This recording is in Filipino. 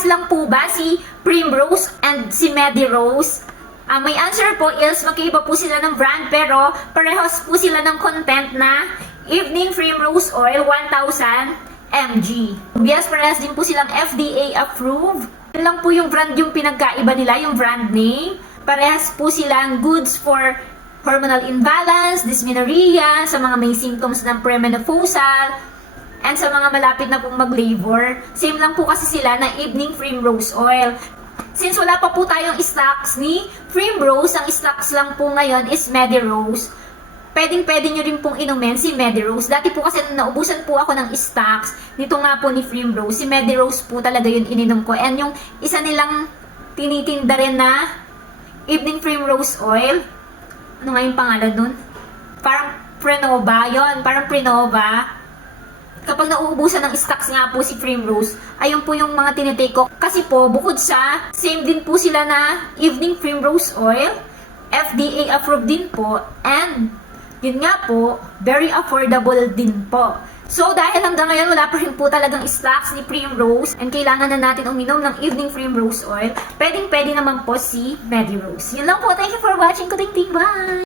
parehas lang po ba si Primrose and si Medirose? May answer po is magkaiba po sila ng brand pero parehas po sila ng content na Evening Primrose Oil 1000 mg. Yes, parehas din po silang FDA approved. Yun lang po yung brand yung pinagkaiba nila, yung brand name. Parehas po silang goods for hormonal imbalance, dysmenorrhea, sa mga may symptoms ng premenopausal, and sa mga malapit na pong mag-labor. Same lang po kasi sila ng Evening Primrose Oil. Since wala pa po tayong stocks ni Primrose, ang stocks lang po ngayon is Medirose. Pwede nyo rin pong inumin si Medirose. Dati po kasi naubusan po ako ng stocks nito nga po ni Primrose. Si Medirose po talaga yun ininom ko. And yung isa nilang tinitinda rin na Evening Primrose Oil, ano nga yung pangalan nun? Parang Prenova, yon, parang Prenova. Kapag nauubusan ng stocks nga po si Primrose, ayun po yung mga tinitake ko. Kasi po, bukod sa, same din po sila na Evening Primrose Oil, FDA approved din po, and yun nga po, very affordable din po. So, dahil hanggang ngayon wala pa rin po talagang stocks ni Primrose and kailangan na natin uminom ng Evening Primrose Oil, pwedeng-pwede naman po si Medirose. Yun lang po. Thank you for watching. Kuting-ting. Bye!